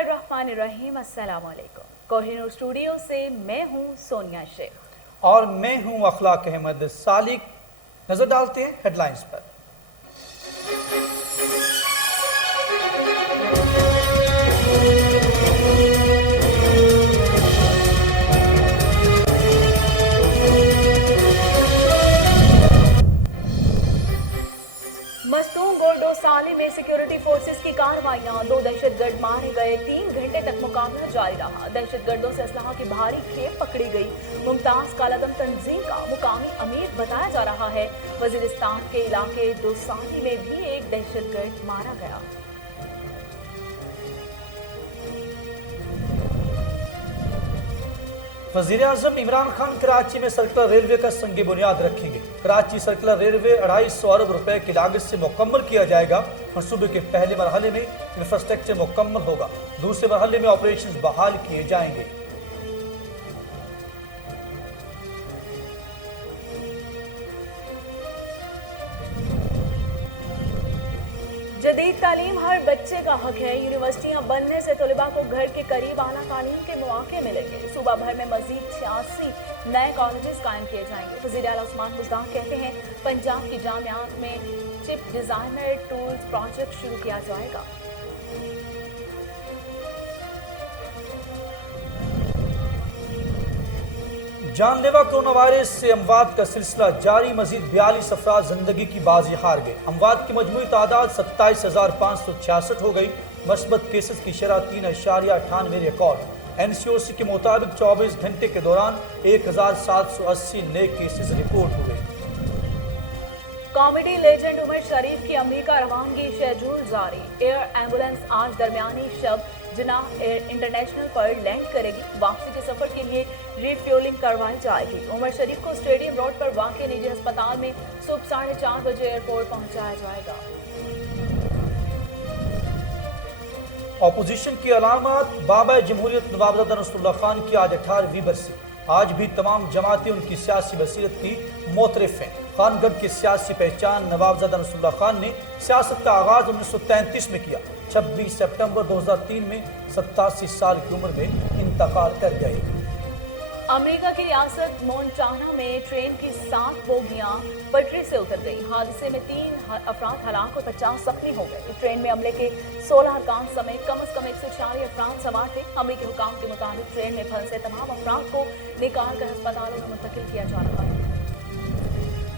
बिस्मिल्लाहिर्रहमानिर्रहीम। अस्सलाम वालेकुम। कोहिनूर स्टूडियो से मैं हूँ सोनिया शेख और मैं हूँ अखलाक अहमद सालिक। नजर डालते हैं हेडलाइंस पर। मस्तूम गोरडो साली में सिक्योरिटी फोर्सेस की कार्रवाइयां, 2 दहशतगर्द मारे गए। 3 घंटे तक मुकाबला जारी रहा। दहशतगर्दों से असलहा की भारी खेप पकड़ी गई। मुमताज कालादम तंजीम का मुकामी अमीर बताया जा रहा है। वजीरिस्तान के इलाके दोसाली में भी एक दहशतगर्द मारा गया। वज़ीर-ए-आज़म इमरान खान कराची में सर्कुलर रेलवे का संग बुनियाद रखेंगे। कराची सर्कुलर रेलवे 250 अरब रुपए की लागत से मुकम्मल किया जाएगा। मनसूबे के पहले मरहले में इंफ्रास्ट्रक्चर मुकम्मल होगा, दूसरे मरहले में ऑपरेशन बहाल किए जाएंगे। जदीद तालीम हर बच्चे का हक है। यूनिवर्सिटियां बनने से तलबा को घर के करीब आला तालीम के मौके मिलेंगे। सूबा भर में मजीद 86 नए कॉलेजेस कायम किए जाएंगे। वज़ीर आला उस्मान बुज़दार कहते हैं पंजाब की जामियात में चिप डिजाइनर टूल्स प्रोजेक्ट शुरू किया जाएगा। जानलेवा कोरोना वायरस से अमवात का सिलसिला जारी। मजीद 42 अफराद जिंदगी की बाजी हार गए। अमवात की मजमूई तादाद 27,566 हो गई। मस्बत केसेस की शरह 3.98 रिकॉर्ड। NCOC के मुताबिक 24 घंटे के दौरान 1,780 नए केसेस रिपोर्ट हुए। कॉमेडी लेजेंड उमर शरीफ की अमेरिका रवानगी शेड्यूल जारी। एयर एम्बुलेंस आज दरमियानी शब जिनाह एयर इंटरनेशनल पर लैंड करेगी। वापसी के सफर के लिए रिफ्यूलिंग करवाई जाएगी। उमर शरीफ को स्टेडियम रोड पर वाक़ निजी अस्पताल में सुबह 4:30 बजे एयरपोर्ट पहुंचाया जाएगा। अपोजिशन की अलामत। बाबा जमहूरियत नवाबजादा नसरुल्लाह खान की आज 18वीं बरसी। आज भी तमाम जमातें उनकी सियासी बसीरत की मोतरफ हैं। खानगढ़ की सियासी पहचान नवाबजादा नसरुल्लाह खान ने सियासत का आगाज 1933 में किया। 26 सितंबर 2003 में 87 साल की उम्र में इंतकाल कर गए। अमेरिका की रियासत मोन्टाना में ट्रेन की 7 बोगियां पटरी से उतर गई। हादसे में 3 अफराद हलाक और 50 जख्मी हो गए। ट्रेन में अमले के 16 अरकान समेत कम से कम 140 अफराद सवार थे। अमरीकी हुकाम के मुताबिक ट्रेन में फंसे तमाम अफराद को निकाल कर अस्पतालों में मुंतकिल किया जा रहा है।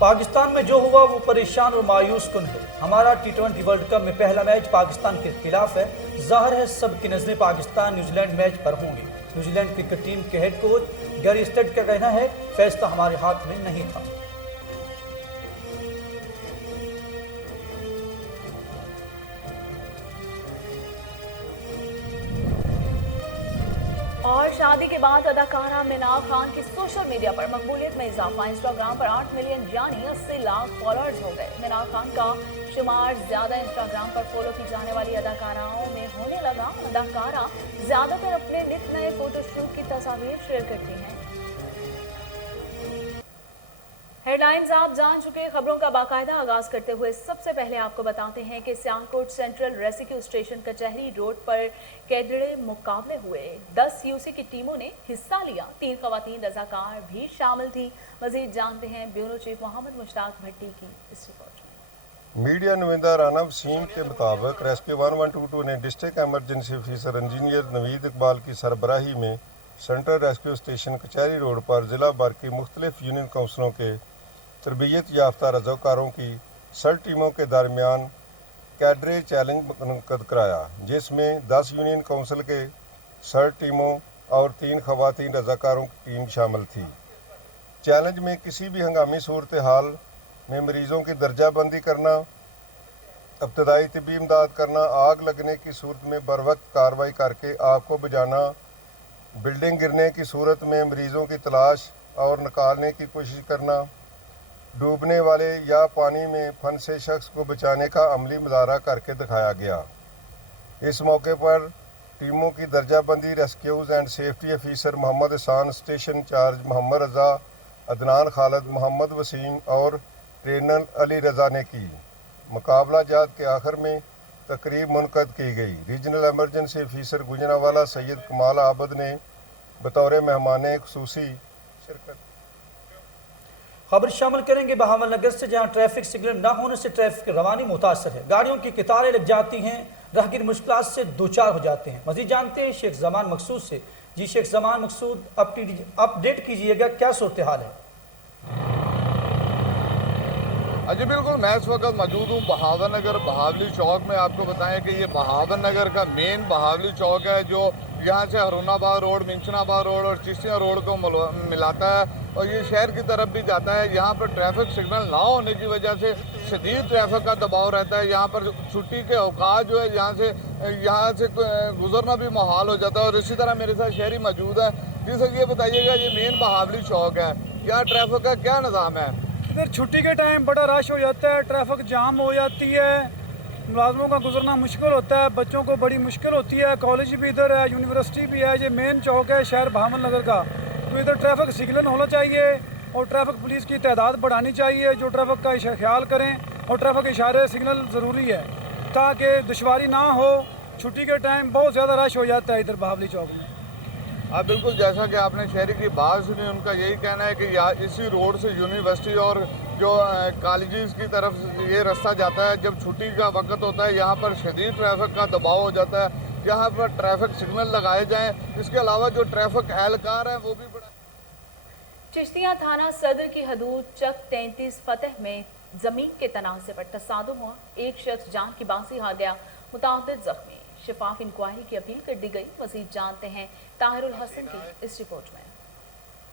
पाकिस्तान में जो हुआ वो परेशान और मायूस कुन है। हमारा T20 वर्ल्ड कप में पहला मैच पाकिस्तान के खिलाफ है। जाहिर है सबकी नजरें पाकिस्तान न्यूजीलैंड मैच पर होंगी। न्यूजीलैंड क्रिकेट टीम के हेड कोच गैरी स्टेट का कहना है फैसला हमारे हाथ में नहीं था। और शादी के बाद अदाकारा मीनाल खान की सोशल मीडिया पर मकबूलियत में इजाफा। इंस्टाग्राम पर 8 मिलियन यानी 80 लाख फॉलोअर्स हो गए। मीनाल खान का शुमार ज्यादा इंस्टाग्राम पर फॉलो की जाने वाली अदाकाराओं में होने लगा। अदाकारा ज्यादातर अपने नित नए फोटोशूट की तस्वीर शेयर करती हैं। हेडलाइंस आप जान चुके। खबरों का बाकायदा आगाज करते हुए सबसे पहले आपको बताते हैं कि सियालकोट सेंट्रल रेस्क्यू स्टेशन कचहरी रोड पर कैदरे मुकाबले हुए। 10 यूसी की टीमों ने हिस्सा लिया। 3 खवातीन रजाकार भी शामिल थी। मजीद जानते हैं ब्यूरो चीफ मोहम्मद मुश्ताक भट्टी की इस रिपोर्ट। मीडिया नुमाइंदा राना वसीम के मुताबिक रेस्क्यू 1122 ने district emergency officer engineer Naveed Iqbal की सरबराही में सेंट्रल रेस्क्यू स्टेशन कचहरी रोड पर जिला भर की मुख्तलिफ यूनियन काउंसिलों के तरबियत याफ्ता रज़ाकारों की सर्च टीमों के दरमियान कैडरे चैलेंज मुनक़्क़द कराया, जिसमें 10 यूनियन काउंसिल के सर्च टीमों और 3 खवातीन रज़ाकारों की टीम शामिल थी। चैलेंज में किसी भी हंगामी सूरत हाल में मरीज़ों की दर्जाबंदी करना, इब्तदाई तिब्बी इमदाद करना, आग लगने की सूरत में बर वक्त कार्रवाई करके आग को बुझाना, बिल्डिंग गिरने की सूरत में मरीज़ों की तलाश और निकालने की कोशिश करना, डूबने वाले या पानी में फंसे शख्स को बचाने का अमली मुजाहरा करके दिखाया गया। इस मौके पर टीमों की दर्जाबंदी रेस्क्यूज़ एंड सेफ्टी ऑफिसर मोहम्मद एहसान, स्टेशन इंचार्ज मोहम्मद रज़ा, अदनान खालिद, मोहम्मद वसीम और ट्रेनर अली रज़ा ने की। मुकाबला जात के आखिर में तकरीब मुनक़द की गई। Regional emergency officer Gujranwala Syed कमाल आबद ने बतौर मेहमान खुसूसी शिरकत। खबर शामिल करेंगे बहावल नगर से, जहां ट्रैफिक सिग्नल न होने से ट्रैफिक रवानी मुतासर है। गाड़ियों की कतारें लग जाती हैं, राहगीर मुश्किलात से दो चार हो जाते हैं। मजीद जानते हैं शेख जमान मकसूद से। जी शेख जमान मकसूद, अपडेट कीजिएगा, क्या सूरत हाल है? जी बिल्कुल, मैं इस वक्त मौजूद हूँ बहावल नगर बहावली चौक में। आपको बताएं कि ये बहावल नगर का मेन बहावली चौक है, जो यहाँ से हरुनाबाद रोड, मिंशनाबाद रोड और चिश्तिया रोड को मिलाता है और ये शहर की तरफ भी जाता है। यहाँ पर ट्रैफिक सिग्नल ना होने की वजह से शदीद ट्रैफिक का दबाव रहता है। यहाँ पर छुट्टी के औकात जो है यहाँ से गुजरना भी मुहाल हो जाता है। और इसी तरह मेरे साथ शहरी मौजूद है। जी सर, ये बताइएगा, ये मेन बहावली चौक है, यहाँ ट्रैफिक का क्या निज़ाम है? इधर छुट्टी के टाइम बड़ा रश हो जाता है, ट्रैफिक जाम हो जाती है, मुलाजमों का गुजरना मुश्किल होता है, बच्चों को बड़ी मुश्किल होती है। कॉलेज भी इधर है, यूनिवर्सिटी भी है। ये मेन चौक है शहर बहावल नगर का, तो इधर ट्रैफिक सिग्नल होना चाहिए और ट्रैफिक पुलिस की तादाद बढ़ानी चाहिए, जो ट्रैफिक का ख्याल करें। और ट्रैफिक इशारे सिग्नल ज़रूरी है ताकि दुश्वारी ना हो। छुट्टी के टाइम बहुत ज़्यादा रश हो जाता है इधर बहावली चौक में। हाँ बिल्कुल, जैसा कि आपने शहरी की बात सुनी, उनका यही कहना है कि यहाँ इसी रोड से यूनिवर्सिटी और जो कॉलेजेस की तरफ ये रास्ता जाता है। जब छुट्टी का वक्त होता है, यहाँ पर शदीद ट्रैफिक का दबाव हो जाता है। यहाँ पर ट्रैफिक सिग्नल लगाए जाएं। इसके अलावा जो ट्रैफिक एहलकार हैं वो भी बड़ा। चिश्तिया थाना सदर की हदूद चक 33 फतेह में जमीन के तनाज़े पर तसादुम हुआ। एक शख्स जान की बाजी हार गया, मुतादिद जख्मी। शिफाफ इंक्वायरी की अपील कर दी गई। मजीद जानते हैं ताहिरुल हसन की इस रिपोर्ट में।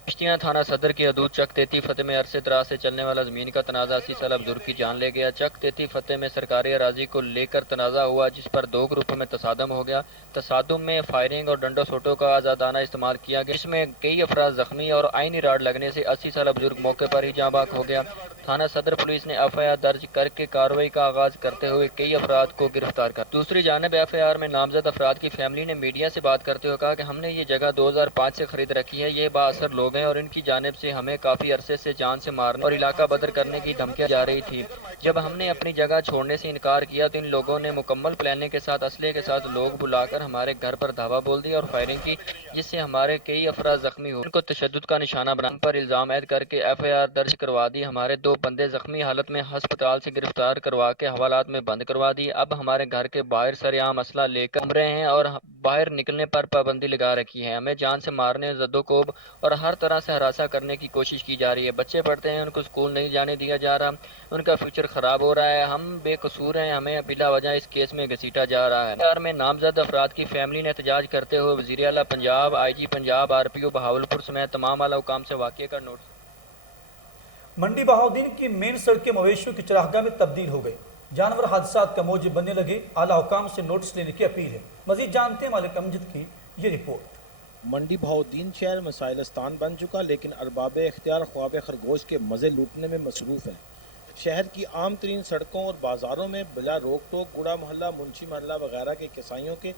चिश्तिया थाना सदर की हदूद चक 33 फतेह में अरसे दराज से चलने वाला ज़मीन का तनाज़ा 80 साल बुजुर्ग की जान ले गया। चक 33 फतेह में सरकारी अराजी को लेकर तनाज़ा हुआ, जिस पर दो ग्रुपों में तसादम हो गया। तसादुम में फायरिंग और डंडो सोटो का आज़ादाना इस्तेमाल किया गया, जिसमें कई अफराद जख्मी और आईनी राड लगने से 80 साल बुजुर्ग मौके पर ही जाँ बाक हो गया। थाना सदर पुलिस ने FIR दर्ज करके कार्रवाई का आगाज करते हुए कई अफराद को गिरफ्तार कर। दूसरी जानब FIR में नामजद अफराद की फैमिली ने मीडिया से बात करते हुए कहा कि हमने ये जगह 2005 से खरीद रखी है। ये बाअसर लोग हैं और इनकी जानिब से हमें काफ़ी अरसे से जान से मारने और इलाका बदर करने की धमकियां जा रही थी। जब हमने अपनी जगह छोड़ने से इनकार किया तो इन लोगों ने मुकम्मल प्लानिंग के साथ असले के साथ लोग बुलाकर हमारे घर पर धावा बोल दिया और फायरिंग की, जिससे हमारे कई अफराद जख्मी हुए। इनको तशद्दुद का निशाना बनाने पर इल्ज़ाम ऐद करके FIR दर्ज करवा दी। हमारे 2 बंदे जख्मी हालत में अस्पताल से गिरफ्तार करवा के हवालात में बंद करवा दी। अब हमारे घर के बाहर सरेआम असला लेकर घूम रहे हैं और बाहर निकलने पर पाबंदी लगा रखी है। हमें जान से मारने, जद्दोकोब और हर तरह से हरासा करने की कोशिश की जा रही है। बच्चे पढ़ते हैं, उनको स्कूल नहीं जाने दिया जा रहा, उनका फ्यूचर खराब हो रहा है। हम बेकसूर हैं, हमें बिला वजह इस केस में घसीटा जा रहा है। FIR में नामजद अफराद की फैमिली ने एहतजाज करते हुए वज़ीर आला पंजाब, IG पंजाब, RPO बहावलपुर समेत तमाम आला हुकाम से वाक़ये का नोटिस। मंडी बहाउद्दीन की मेन सड़कें मवेशियों की चरागाह में तब्दील हो गई। जानवर हादसात का मौजब बनने लगे। आला हुकाम से नोटिस लेने की अपील है। मजीद जानते हैं मालिक अमजद की ये रिपोर्ट। मंडी बहाउद्दीन शहर मसाइलस्तान बन चुका, लेकिन अरबाब इख्तियार ख्वाब खरगोश के मज़े लूटने में मसरूफ़ है। शहर की आम तरीन सड़कों और बाज़ारों में बिला रोक टोक गुड़ा मोहल्ला, मुंशी मोहल्ला वगैरह के किसाइयों के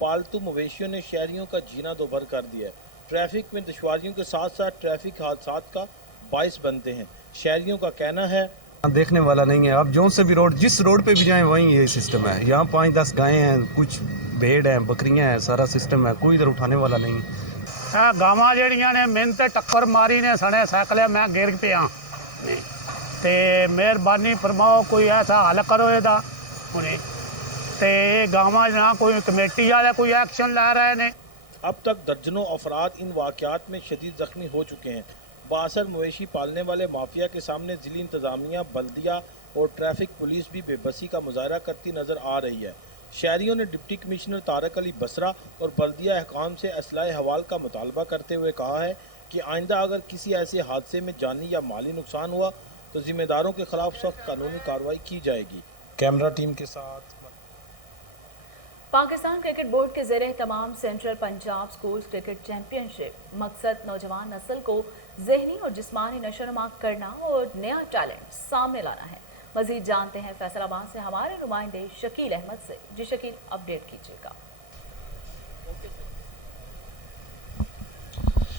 पालतू मवेशियों ने शहरियों का जीना दोभर कर दिया है। ट्रैफिक में दुश्वारियों के साथ साथ ट्रैफिक हादसात का बाइस बनते हैं। शहरियों का कहना है देखने वाला नहीं है। आप जो से भी रोड, जिस रोड पे भी जाएं वहीं ये सिस्टम है। यहाँ 5-10 गायें हैं, कुछ भेड़ हैं, बकरियां हैं, सारा सिस्टम है, कोई इधर उठाने वाला नहीं है। गावां ਜਿਹੜੀਆਂ ਨੇ ਮੈਨੂੰ ਤੇ ਟੱਕਰ ਮਾਰੀ ਨੇ ਸਣੇ ਸਾਈਕਲ ਮੈਂ ਗਿਰ ਪਿਆ ਤੇ ਮਿਹਰਬਾਨੀ ਫਰਮਾਓ ਕੋਈ ਐਸਾ ਹੱਲ ਕਰੋ ਇਹਦਾ ਹੁਣੇ ਤੇ गावां ना कोई कमेटी वाले कोई एक्शन ला रहे ने। अब तक दर्जनों अफराद इन वाक़यात में शदीद ज़ख्मी हो चुके हैं। बासर मवेशी पालने वाले माफिया के सामने ज़िली इंतज़ामिया, बल्दिया और ट्रैफिक पुलिस भी बेबसी का मुजाहरा करती नज़र आ रही है। शहरियों ने डिप्टी कमिश्नर तारक अली बसरा और बल्दिया अहकाम से असलाह हवाल का मुतालबा करते हुए कहा है कि आइंदा अगर किसी ऐसे हादसे में जानी या माली नुकसान हुआ तो ज़िम्मेदारों के खिलाफ सख्त कानूनी कार्रवाई की जाएगी। कैमरा टीम के साथ पाकिस्तान क्रिकेट बोर्ड के ज़ेरे तमाम central Punjab schools cricket championship मकसद नौजवान नस्ल को ज़हनी और जिस्मानी नशोनुमा करना और नया टैलेंट सामने लाना है। मज़ीद जानते हैं फैसलाबाद से हमारे नुमाइंदे शकील अहमद से। जी शकील, अपडेट कीजिएगा।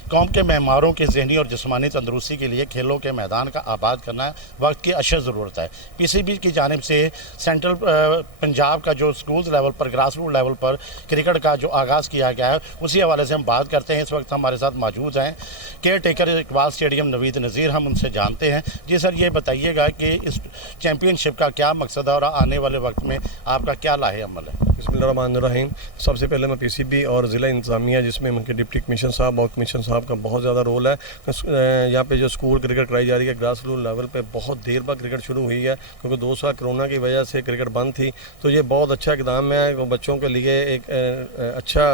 कौम के मेहमारों के जहनी और जिस्मानी तंदरुस्ती के लिए खेलों के मैदान का आबाद करना वक्त की अशद ज़रूरत है। PCB की जानिब से सेंट्रल पंजाब का जो स्कूल लेवल पर, ग्रास रूट लेवल पर क्रिकेट का जो आगाज़ किया गया है, उसी हवाले से हम बात करते हैं। इस वक्त हमारे साथ मौजूद हैं caretaker Iqbal Stadium Naveed Nazir, हम उनसे जानते हैं। जी सर, ये बताइएगा कि इस चैम्पियनशिप का क्या मकसद है और आने वाले वक्त में आपका क्या लाहे अमल है? बिस्मिल्लाहिर्रहमानिर्रहीम। सबसे पहले मैं PCB और ज़िला इंतज़ामिया, जिसमें उनके डिप्टी कमिश्नर साहब और कमिश्नर साहब का बहुत ज़्यादा रोल है। यहाँ पे जो स्कूल क्रिकेट कराई जा रही है, ग्रास रूट लेवल पे बहुत देर बाद क्रिकेट शुरू हुई है, क्योंकि 2 साल कोरोना की वजह से क्रिकेट बंद थी। तो ये बहुत अच्छा इकदाम है, वो बच्चों के लिए एक अच्छा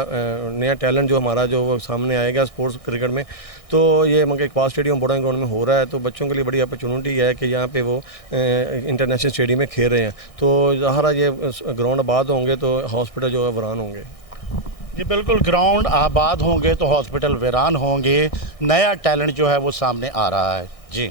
नया टैलेंट जो हमारा जो सामने आएगा स्पोर्ट्स क्रिकेट में। तो ये मंगे इकबाल स्टेडियम बोर्डिंग ग्राउंड में हो रहा है, तो बच्चों के लिए बड़ी अपॉर्चुनिटी है कि यहाँ पे वो इंटरनेशनल स्टेडियम में खेल रहे हैं। तो ज़ाहिर ये ग्राउंड आबाद होंगे तो हॉस्पिटल जो है वीरान होंगे। जी बिल्कुल, ग्राउंड आबाद होंगे तो हॉस्पिटल वीरान होंगे, नया टैलेंट जो है वो सामने आ रहा है। जी,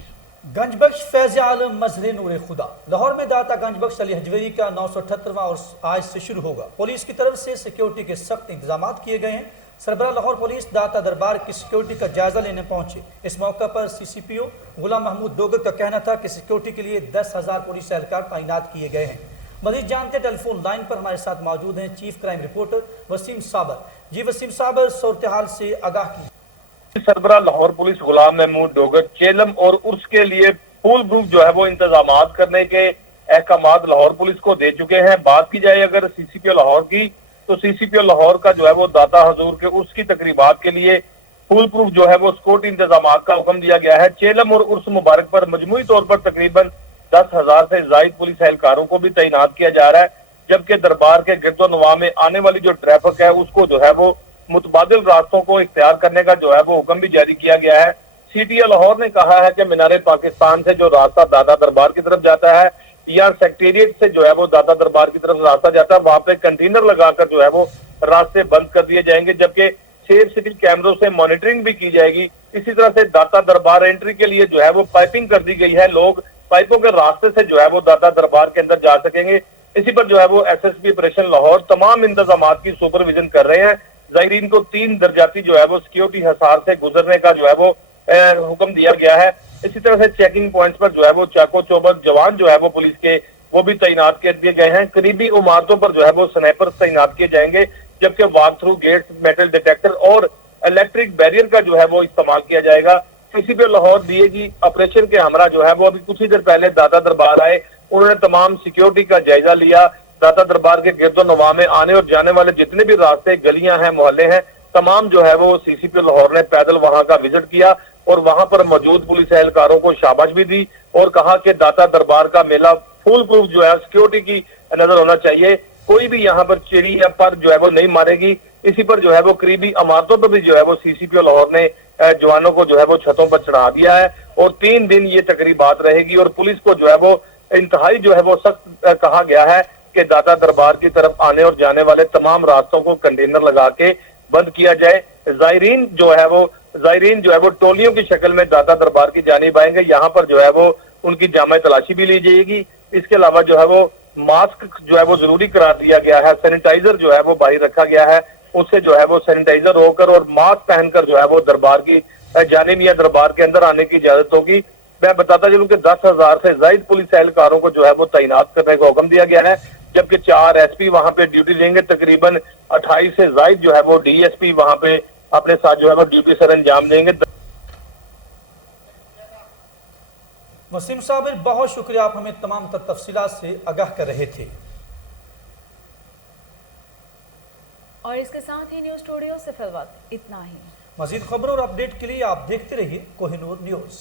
गंजबख्श फैज़ आलम मज़हर नूर खुदा लाहौर में दाता गंजबख्श अली हजवेरी का 978वां और आज से शुरू होगा। पुलिस की तरफ से सिक्योरिटी के सख्त इंतजाम किए गए हैं। सरबराह लाहौर पुलिस दाता दरबार की सिक्योरिटी का जायजा लेने पहुंचे। इस मौके पर CCPO गुलाम महमूद डोगर का कहना था कि सिक्योरिटी के लिए 10,000 पुलिस एहलकार तैनात किए गए हैं। मज़ीद जानते टेलीफोन लाइन पर हमारे साथ मौजूद हैं चीफ क्राइम रिपोर्टर वसीम साबर। जी वसीम साबर, सूरत हाल से आगाह की। सरबराह लाहौर पुलिस गुलाम महमूद डोगर चेलम और उर्स के लिए फुल प्रूफ जो है वो इंतजाम करने के अहकामात लाहौर पुलिस को दे चुके हैं। बात की जाए अगर CCPO लाहौर की, तो CCPO लाहौर का जो है वो दाता हजूर के उर्स की तकरीबात के लिए फुल प्रूफ जो है वो सिक्योरिटी इंतजाम का हुक्म दिया गया है। चेलम और उर्स मुबारक पर मजमूई तौर पर तकरीबन 10,000 से जायद पुलिस एहलकारों को भी तैनात किया जा रहा है, जबकि दरबार के गिरदोनवा में आने वाली जो ट्रैफिक है उसको जो है वो मुतबादिल रास्तों को इख्तियार करने का जो है वो हुक्म भी जारी किया गया है। CTO लाहौर ने कहा है कि मीनारे पाकिस्तान से जो रास्ता दाता दरबार की तरफ जाता है या सेक्रेटेरिएट से जो है वो दाता दरबार की तरफ रास्ता जाता है, वहां पे कंटेनर लगाकर जो है वो रास्ते बंद कर दिए जाएंगे, जबकि सेफ सिटी कैमरों से मॉनिटरिंग भी की जाएगी। इसी तरह से दाता दरबार एंट्री के लिए जो है वो पाइपिंग कर दी गई है, लोग पाइपों के रास्ते से जो है वो दाता दरबार के अंदर जा सकेंगे। इसी पर जो है वो SSP ऑपरेशन लाहौर तमाम इंतजाम की सुपरविजन कर रहे हैं। ज़ायरीन को 3 दर्जाती जो है वो सिक्योरिटी हसार से गुजरने का जो है वो हुक्म दिया गया है। इसी तरह से चेकिंग पॉइंट्स पर जो है वो चाको चौबंद जवान जो है वो पुलिस के वो भी तैनात कर दिए गए हैं। करीबी इमारतों पर जो है वो स्नाइपर तैनात किए जाएंगे, जबकि walk through gates, metal detector और इलेक्ट्रिक बैरियर का जो है वो इस्तेमाल किया जाएगा। CCPO लाहौर DAG ऑपरेशन के हमरा जो है वो अभी कुछ ही देर पहले दाता दरबार आए, उन्होंने तमाम सिक्योरिटी का जायजा लिया। दाता दरबार के गिरदोनवा में आने और जाने वाले जितने भी रास्ते, गलियां हैं, मोहल्ले हैं, तमाम जो है वो CCPO लाहौर ने पैदल वहां का विजिट किया और वहां पर मौजूद पुलिस एहलकारों को शाबाश भी दी और कहा कि दाता दरबार का मेला फुल प्रूफ जो है सिक्योरिटी की नजर होना चाहिए, कोई भी यहाँ पर चिड़ी या पर जो है वो नहीं मारेगी। इसी पर जो है वो करीबी इमारतों पर भी जो है वो CCPO लाहौर ने जवानों को जो है वो छतों पर चढ़ा दिया है और 3 दिन ये तकरीबात रहेगी और पुलिस को जो है वो इंतहाई जो है वो सख्त कहा गया है कि दाता दरबार की तरफ आने और जाने वाले तमाम रास्तों को कंटेनर लगा के बंद किया जाए। ज़ायरीन जो है वो टोलियों की शक्ल में दाता दरबार की जानिब आएंगे, यहाँ पर जो है वो उनकी जामा तलाशी भी ली जाएगी। इसके अलावा जो है वो मास्क जो है वो जरूरी करार दिया गया है, सैनिटाइजर जो है वो बाहर रखा गया है, उससे जो है वो सैनिटाइजर होकर और मास्क पहनकर जो है वो दरबार की जानिब या दरबार के अंदर आने की इजाजत होगी। मैं बताता चलूं कि 10,000 से जायद पुलिस एहलकारों को जो है वो तैनात करने का हुक्म दिया गया है, जबकि 4 SP वहां पे ड्यूटी देंगे। तकरीबन 28 से जायद जो है वो DSP वहां पे अपने साथ जो है वो ड्यूटी सर अंजाम देंगे। वसीम साबिर, बहुत शुक्रिया, आप हमें तमाम तफसीलात से आगाह कर रहे थे। और इसके साथ ही न्यूज स्टूडियो से फिलहाल इतना ही। मजीद खबरों और अपडेट के लिए आप देखते रहिए कोहिनूर न्यूज।